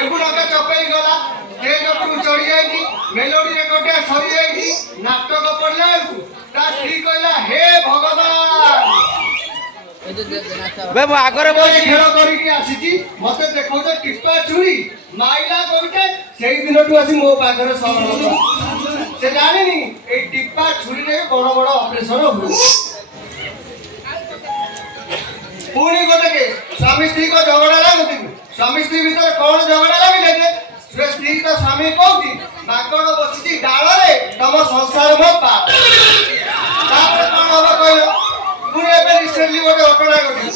लेबू लगा चपेई गला स्टेज ऊपर चढ़ी जाई मेलोडी रे गोटे सरी जाई नाटक पड़ला ता स्त्री कहला हे भगवान बे मु आगरे बोली खेल करिकी आसीची मते देखौ जे टिप्पा चुरी माइला कोइटे सेई दिनटू आसी मो पाखरे सहमत से जानिनी ए टिप्पा छुरी रे बड़ बड़ ऑपरेशन हो पुणी गोटे के स्वामी स्त्री को झगड़ा लागुती स्वामी स्त्री भीतर कौन झगड़ा लगे जे से स्त्री तो स्वामी कहती माकड़ बसिची डाल रे तम संसार म पा तापर कोन होबा कहलो पुणी एबे रिसेंटली गोटे घटना घटी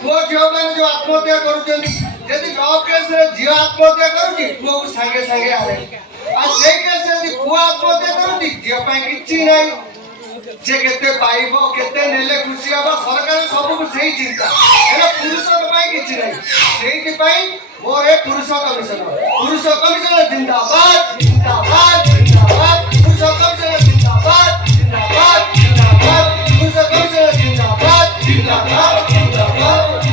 पुओ झियो माने जो आत्महत्या करूछन यदि लव केस रे झियो आत्महत्या करूची पुओ को संगे संगे आवे आ से केस रे यदि पुओ आत्महत्या करूची झियो पई किछि नाही जे केते पाइबो केते नेले खुशी हबो सरकार सब को सही चिंता एला पुरुष पई किछि नाही सेहि पई मोर ए पुरुष कमिशन जिंदाबाद जिंदाबाद जिंदाबाद पुरुष कमिशन जिंदाबाद जिंदाबाद जिंदाबाद पुरुष कमिशन जिंदाबाद जिंदाबाद जिंदाबाद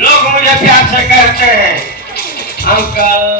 लोग मुझे प्यार से कहते हैं अंकल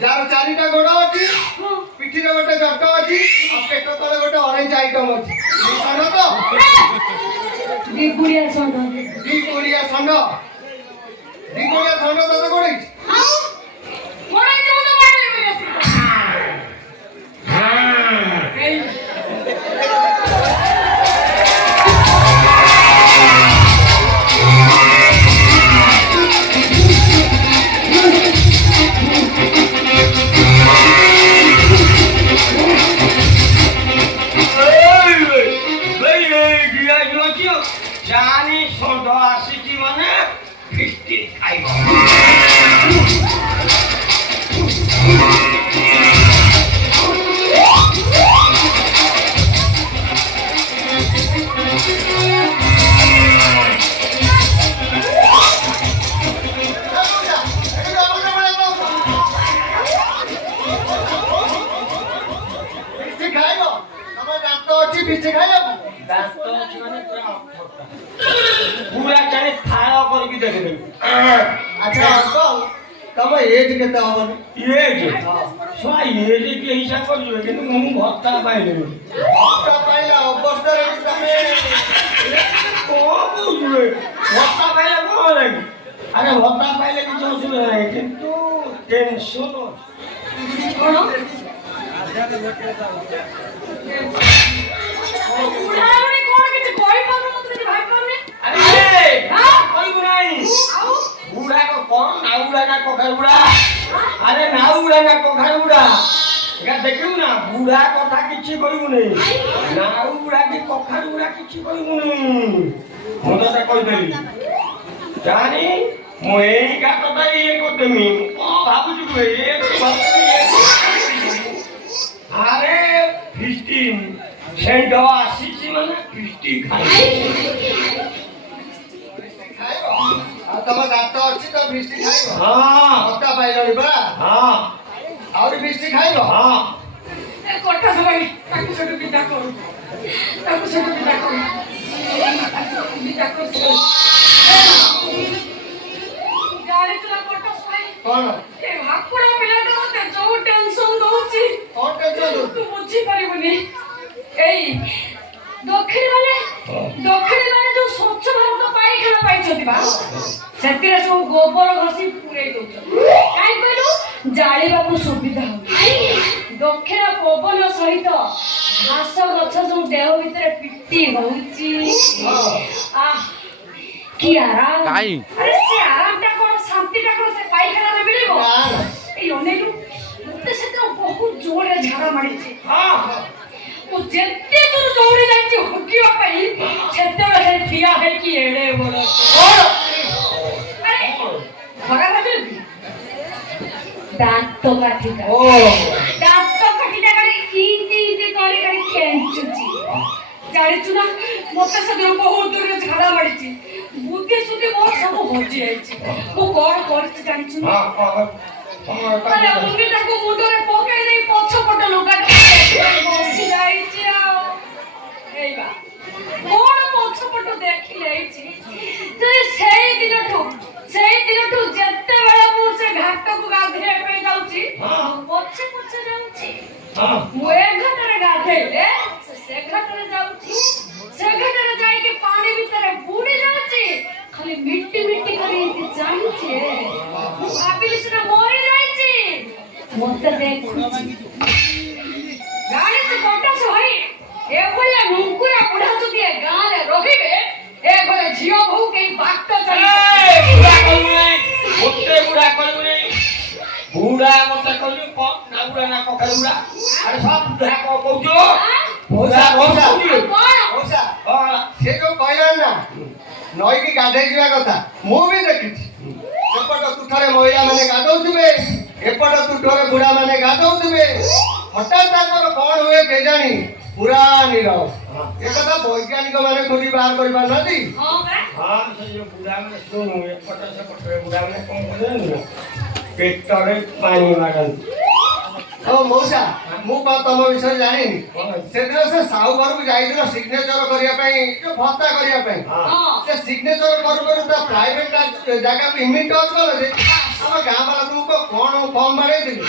जार चारिटा गोड़ अच्छी पिठी रे गोटे जट अच्छी आ पेट तले गोटे ऑरेंज आइटम अच्छी षंड तो दिगुड़िया षंड दिगुड़िया षंड तते गोड़े जानी षंड आसी माने फिस्टी खाइब पूरा चाहे थाला करके देख दे। अच्छा अंकल तम एज केते हवन एज सो एज के हिसाब कर जो कि मु भत्ता पाइले भत्ता पाइला अवस्था रे तमे को बुझे भत्ता पाइले को लागी अरे भत्ता पाइले कि असुविधा नहीं किंतु टेंशन उड़ावणी कोन किछ कोई पानु मत रे भाई पानु अरे हां कोई नहीं बुढ़ा को कौन नाउड़ा ना कोखर बुढ़ा अरे नाउड़ा ना कोखर बुढ़ा एका देखिउ ना बुढ़ा कथा किछि करिउ नहीं नाउड़ा के कोखर बुढ़ा किछि करिउ नहीं मोदा से कहि देली जानी मो एई का कथा ये कोतेमी को भाबु छु अरे 15 सेंड आसी माने 50 खाई तम दांत अच्छी तो मिष्टी खाइब हां भत्ता पाइलनी बा हां और मिष्टी खाइब हां कोठा सबाई ତାକୁ ସେଠୁ ବିଦା କରୁ ତାକୁ ସେଠୁ ବିଦା କରୁ ବିଦା କରୁ ଗାଡ଼ି ଚଲା ପଟ ସାଇ କଣ ଏ ହାକୁଡ଼ା ପିଲାଟା ମତେ ଯୋଉ ଟେନସନ ଦଉଛି କଣ ଟେନସନ ଦଉଛୁ? ତୁ ବୁଝିପାରିବୁନି ଏଇ ଦକ୍ଷିଣ ମାନେ ଯୋଉ ସ୍ୱଚ୍ଛ ଭାରତ ପାଇଖାନା ପାଇଛନ୍ତି ବା ସେଥିରେ ସବୁ ଗୋବର ଘଷି ପୁରେଇ ଦଉଛନ୍ତି କାହିଁ କହିଲୁ ଜାଳିବାକୁ ସୁବିଧା ହଉଛି ଦକ୍ଷିଣ ପବନ ସହିତ ଘାସ ଗଛ ସବୁ ଦେହ ଭିତରେ ପିଟି ହଉଛି କି ଆରାମ ଆରେ ସେ ଆରାମଟା କଣ ଶାନ୍ତିଟା କଣ ସେ ପାଇଖାନାରେ ମିଳିବ ନା, ନା। ଏଇ ଅନେଇଲୁ ମତେ ସେଥିରେ ବହୁତ ଜୋରରେ ଝାଡ଼ା ମାଡ଼ିଛି ମୁଁ ଯେତେ ଦୂର ଦୌଡ଼ି ଯାଇଛି ହୁକିବା ପାଇଁ ସେତେବେଳେ ଠିଆ ହେଇକି ଏଡ଼େ ବଡ଼ ଖରା ବାଜିଲେ ଦାନ୍ତ କାଠିଟା ଦାନ୍ତ କାଠିଟା କରି ଇନ୍ତି କରି ଖେଞ୍ଚୁଛି ଜାଣିଛୁ ନା ମତେ ସେଦିନ ବହୁତ ଜୋରରେ ଝାଡ଼ା ମାଡ଼ିଛି ବୁଦ୍ଧି ସୁଦ୍ଧି ମୋର ସବୁ ହଜି ଯାଇଛି ମୁଁ କଣ କରିଛି ଜାଣିଛୁ ନା ଆରେ ଅଙ୍ଗିଟାକୁ ମୁଣ୍ଡରେ ପକେଇ ଦେଇ ପଛପଟ ଲୁଗାଟା ବସି ଯାଇଛି ଆଉ ଏଇବା କଣ ପଛପଟ ଦେଖି ଯାଇଛି ସେଇ ଦିନଠୁ ଯେତେବେଳେ ମୁଁ ସେ ଘାଟକୁ ଗାଧେଇବା ପାଇଁ ଯାଉଛି ପଛେ ପଛେ ଯାଉଛି ମୁଁ ଏ ଘାଟରେ ଗାଧେଇଲେ ସେ ଘାଟରେ ଯାଉଛି ସେ ଘାଟରେ ଯାଇକି ପାଣି ଭିତରେ ବୁଡ଼ି ଯାଉଛି ଖାଲି ମିଟି ମିଟି କରି ଚାହିଁଛି ମୁଁ ଭାବିଲି ସିନା ମରି ଯାଇଛି ମତେ ଦେଖୁଛି ଜାଣିଛୁ କଟାସ ଭାଇ ଏଭଳିଆ ନୁଙ୍ଗୁରା ବୁଢ଼ା ଯଦି ଏ ଗାଁରେ ରହିବେ ଏଭଳିଆ ଝିଅ ବୋହୁ କେହି ବାଟ ବୁଢା ମତେ କହିଲୁ କଣ ନା ବୁଢା ନା କଖାରୁ ବୁଢା ଆରେ ସବ ବୁଢା କଣ କହୁଛୁ ବୁଢା କଣ କହୁଛୁ ମଉସା, ସେ ଯୋଉ କହିଲାଣି ନା ନଈକି ଗାଧେଇ ଯିବା କଥା ମୁଁ ବି ଦେଖିଛି ସେପଟ ତୁଠରେ ମହିଳା ମାନେ ଗାଧଉଥିବେ ଏପଟ ତୁଠରେ ବୁଢା ମାନେ ଗାଧଉଥିବେ ହଠାତ୍ ତାଙ୍କର କଣ ହୁଏ କେଜାଣି ପୁରା ନିରବ ଏକଥା ବୈଜ୍ଞାନିକ ମାନେ ଖୋଜି ବାହାର କରିପାରୁନାହାନ୍ତି ହଁ ସେ ଯୋଉ ବୁଢା ମାନେ ଶୁଣୁ ଏପଟ ସେପଟରେ ବୁଢା ମାନେ କଣ କରୁଛନ୍ତି ପେଟରେ ପାଣି ମାରନ୍ତି ହଉ ମଉସା ମୁଁ କଣ ତମ ବିଷୟରେ ଜାଣିନି ସେଦିନ ସେ ସାହୁ ଘରକୁ ଯାଇଥିଲ ସିଗ୍ନେଚର କରିବା ପାଇଁ ଯୋଉ ଭତ୍ତା କରିବା ପାଇଁ ସେ ସିଗ୍ନେଚର କରୁ କରୁ ତା ପ୍ରାଇଭେଟ ଜାଗାକୁ ଇମିଟ ଟଚ୍ କଲ ଯେ ଆମ ଗାଁ ବାଲା ତୁମକୁ କଣ ଫର୍ମ ବାଡ଼େଇଥିଲି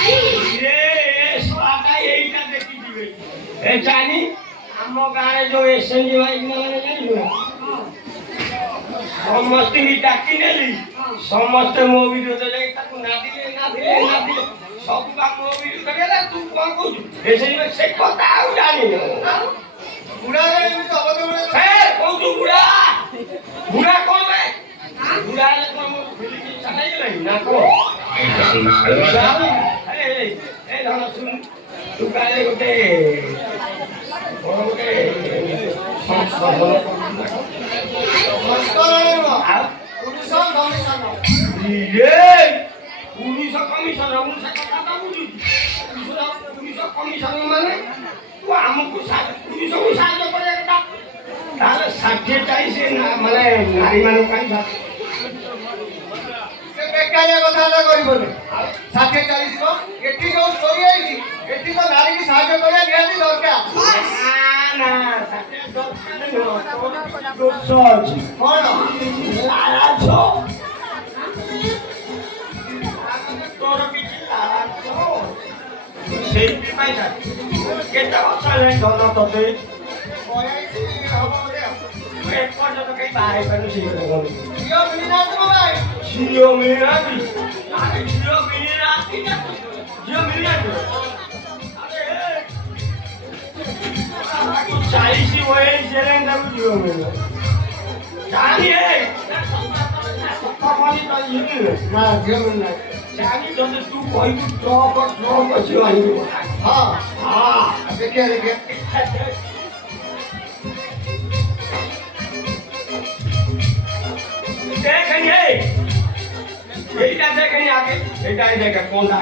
ଏଇଟା ଦେଖିଯିବେ ଏ ଚାନି ଆମ ଗାଁରେ ଯୋଉ ଏସଏନଜି ଭାଇ ମାନେ ଜାଣିଛୁ ନା ସମସ୍ତଙ୍କୁ ଡାକି ନେଲି ସମସ୍ତେ ମୋ ବିରୁଦ୍ଧ ଯାଇ ତାକୁ ନାଦିଲେ ସବୁ ବା ମୋ ବିରୁଦ୍ଧ ହେଲା ତୁ କଣ କହୁଛୁ ଏସଏନଜି ଭାଇ ସେ କଥା ଆଉ ଜାଣିନି ବୁଢା ଏମିତି ଅବଦମନ କହୁଛୁ ବୁଢା କଣ ବେ ବୁଢା ହେଲେ କଣ ମୋ ଫିଲିକି ଛାଡାଇଗଲାଣି ନା କଣ ଏ ଧନ ଶୁଣୁ ତୁ କାଳେ ଗୋଟେ পুলিশ কমিশন ମୁଁ ସେ କଥାଟା ବୁଝୁଛି ପୁଲିସ କମିଶନ ମାନେ ତୁ ଆମକୁ ପୁଲିସକୁ ସାହାଯ୍ୟ କରିବା କଥା ତାହେଲେ 60-40 ମାନେ ନାରୀମାନଙ୍କ ପାଇଁ ସେ ବେକାରିଆ କଥାବାର୍ତ୍ତା କରିବନି 60-40 କଣ ଏଠି ଯୋଉ ଷ୍ଟୋରି ହେଇଛି ଏଠି ତ ନାରୀକି ସାହାଯ୍ୟ କରିବା ନିହାତି ଦରକାର ନା 60 ଦୋଷ ଅଛି କଣ ଲାଳାଛ ତୋର କିଛି ଲାଳାଛ ସେଇଥିପାଇଁ କେତେ ବର୍ଷ ହେଲାଣି ଧନ ତତେ ଏପର୍ଯ୍ୟନ୍ତ କେହି ବାହା ହେଇପାରୁ ଝିଅ ମିଳିନାହାନ୍ତି ମୋ ଭାଇ ଝିଅ ମିଳିନାହାନ୍ତି ଝିଅ ମିଳିନାହାନ୍ତି 40 ବୟସ ହେଲାଣି ତାକୁ ଝିଅ ମିଳିବ ନା ଝିଅ ମିଳିନାହାନ୍ତି ଯଦି ତୁ କହିବୁ ଟ୍ରକ୍ ଝିଅ ଆଣିବୁ ହଁ ଦେଖିଆ দেখেনি এইটা দেখেনি আগে এটাই দেখে কোনটা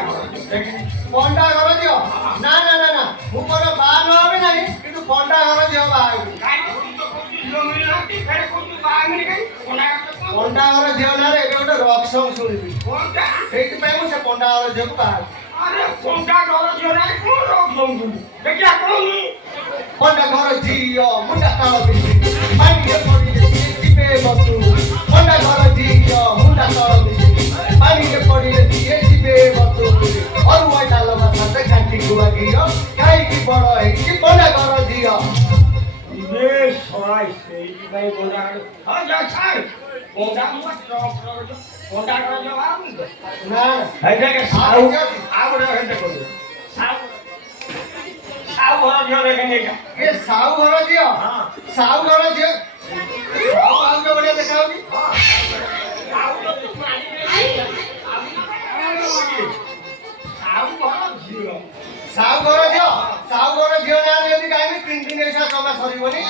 দেখে ପଣ୍ଡା ଘର ଝିଅ ନା ନା ନା ନା ମୁଁ ମୋର ବାହା ନ ହେବି ନାହିଁ କିନ୍ତୁ ପଣ୍ଡା ଘର ଝିଅ ବାହା ହେବି ପଣ୍ଡା ଘର ଝିଅ ନାଁରେ ଏବେ ଗୋଟେ ରକ୍ ସଙ୍ଗ ଶୁଣିବି ସେଇଥିପାଇଁ ମୁଁ ସେ ପଣ୍ଡା ଘର ଝିଅକୁ ବାହା ହେବି ଆରେ ପଣ୍ଡା ଘର ଝିଅ ନାଁରେ କଣ ରକ୍ ସଙ୍ଗ ଦେଖିଆ କହୁନି पंडा घर झियो मुंडा तल मिसी पानी के पड़िले दिए जिबे बतु पंडा घर झियो मुंडा तल मिसी पानी के पड़िले दिए जिबे बतु अरु वाइ डाल माथा से खाटी गुआ गियो काई की बड़ है कि पंडा घर झियो ये सराय से भाई बोला हां जा छाड़ कोंडा मत कोंडा कर जवाब ना है के साउ आवड़े है देखो साउ साउ घर जो देखेंगे क्या ये साउ घर झियो हां साउ घर झियो साउ आउ के बढ़िया देखाओगी हां साउ तो तू मारी साउ घर झियो ना यदि काहे 3 दिन ऐसा समय सरीबनी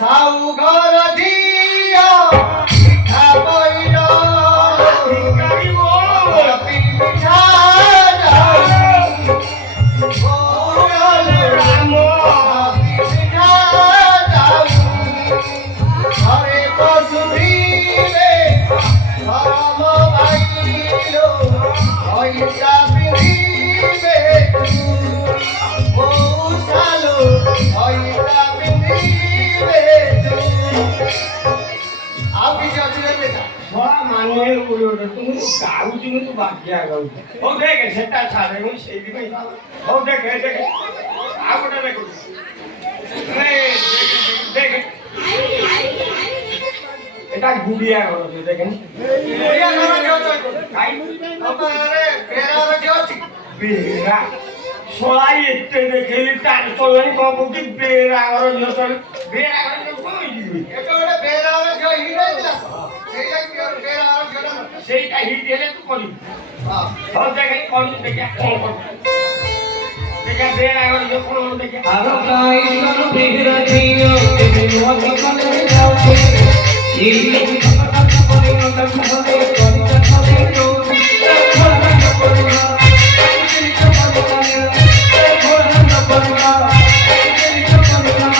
साउ घर झियो मिठा पहिरो भिखारी वो मिठा रामो मिठा हरे पशुधीरे धर्म भाइलो ऐसा पिंधीरे ओ सालो ऐसा पिंधीरे आप किसी अच्छी नहीं बेटा बड़ा माने बोलो तुम गाऊ तुम तो बाकिया गाऊ ओ देख सेटा छाड़े हूं सेदी में ओ देख आ बड़ा देखो देख এটা গুড়িয়া ঘর দেখেন बढ़िया घर झियो तो কাই अब अरे बेरा घर झियो छी বেরা সলাই এতে দেখে তার চলাই বাবু কি বেরা ঘর যত বেরা ঘর কই দিবি এটা ওটা বেরা ঘর झियो हि नहीं दिला সেইটা কি আর বেরা ঘর झियो ना সেইটা হি দিলে তো করি हां হল দেখে কোন দেখে কোন কোন দেখে বেরা ঘর যখন দেখে আরো কাইসন বিহরা দিও তেমনি মতি মনে যাওছে এই লোক কথা করে নটা করে করিতা করে তো ঘোড়া না করবা এই তো করবা ঘোড়া না করবা এই তো করবা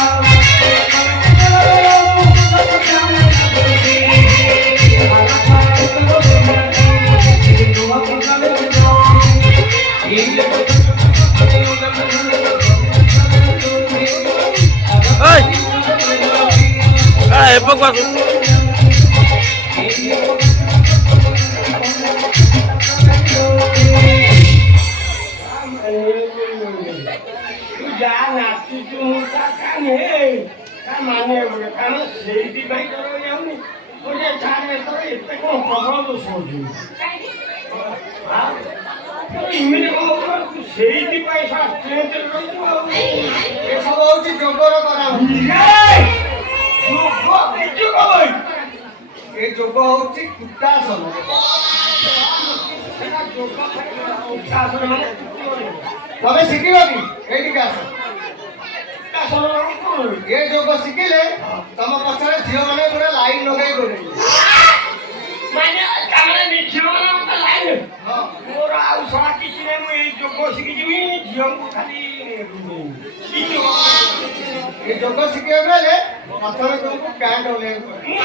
যা নাচি তুমি তা কানে তা মানে বলে কারণ সেইটি ভাই করো যাওনি ওরে ছাড়ে তো এতে কোন প্রবলেম সহজে হ্যাঁ তো ইমিনে কোন সেইটি পাই শাস্ত্রে রইতো এসব হচ্ছে যোগর করা যোগ্য কিছু কই এই যোগ হচ্ছে কুত্তাসন সেটা যোগ্য শাস্ত্র মানে তবে শিখিব কি এইদিকে আস শাস্ত্র কোন ଏ ଯୋଗ ଶିଖିଲେ ତମ ପଛରେ ଝିଅ ମାନେ ପୁରା ଲାଇନ ଲଗେଇ କରିବେ ମାନେ କାମରେ ନିଝିଅ ମାନେ ଲାଇନ ହଁ ମୋର ଆଉ ସଳା କିଛି ନାହିଁ ମୁଁ ଏଇ ଯୋଗ ଶିଖିଯିବି ଝିଅଙ୍କୁ ଖାଲି କି ଯୋଗ ଏ ଯୋଗ ଶିଖିବାକୁ ହେଲେ ପ୍ରଥମେ ତୁମକୁ ପ୍ୟାଣ୍ଟ ଓହ୍ଲେଇବାକୁ ପଡ଼ିବ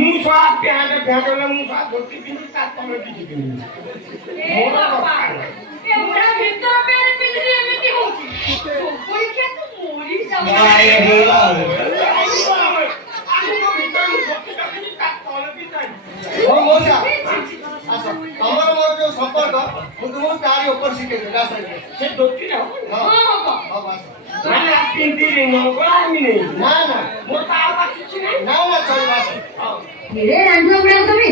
ମୁଁ ସଳା ପ୍ୟାଣ୍ଟ ହେଲେ ମୁଁ ସଳା ଧୋତି ପିନ୍ଧି ତା ତଳେ କିଛି ପିନ୍ଧି ମୋର ଦରକାର ଏ ବୁଢା ଭିତର ପେରେ ପିନ୍ଧି ଏମିତି ହଉଛି ପରୀକ୍ଷା ତ ମରି ଯାଉ ହଉ ମଉସା ଆସ ତମର ମୋର ଯୋଉ ସମ୍ପର୍କ ମୁଁ ତୁମକୁ ତାରି ଉପରେ ଶିଖେଇଦେବି ଆସ ଏଇଠି। ସେ ଧୋତିରେ ହବ ହଁ ହଁ ହବ ହଉ ଆସ ମାନେ ପିନ୍ଧିଲି ନଗଳାମି ନେଇ ନା ନା ମୋର ତା ଆଉ କିଛି ନାହିଁ ନା ନା ଚଳିବ ଆସ ରେ ରାଣ୍ଡୁଆ ବୁଢା ତମେ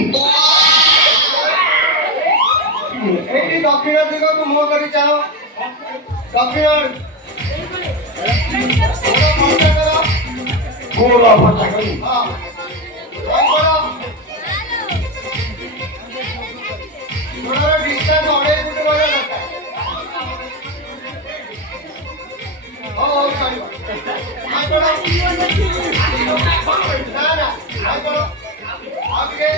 ଏଇଠି ଦକ୍ଷିଣ ଦିଗକୁ ମୁହଁ କରି ଚାହ ଦକ୍ଷିଣ ଗୋଡ଼ ଭର୍ତ୍ତା କରି ହଁ କଣ କର ଗୋଡ଼ର ଡିଷ୍ଟାନ୍ସ 2.5 ଫୁଟ ରହିବା ଦରକାର ହଉ ହଉ ଚଳିବ ହାତ କର ନା ନା ହାତ କର ଆଉ ଟିକେ